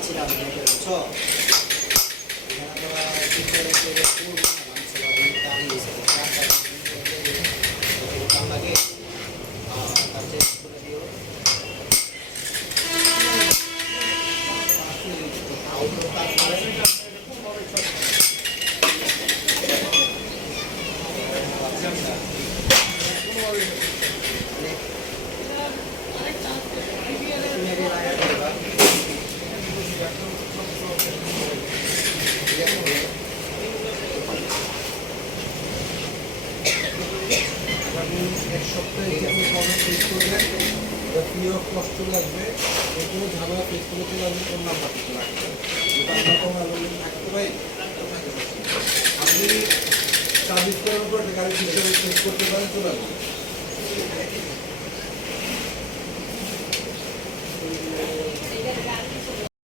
পাচ্ছিলাম না এটা বুঝছো লাগে এক সপ্তাহে আপনি কবে ফেস করবেন ফ্রি অফ কষ্ট লাগবে কোনো ঝামেলা ফেস করতে লাগবে কোন নাম্বার দিতে লাগবে থাকতে পারি আপনি সার্ভিস করার পর গাড়ি ফেস করতে পারেন চলে আসবেন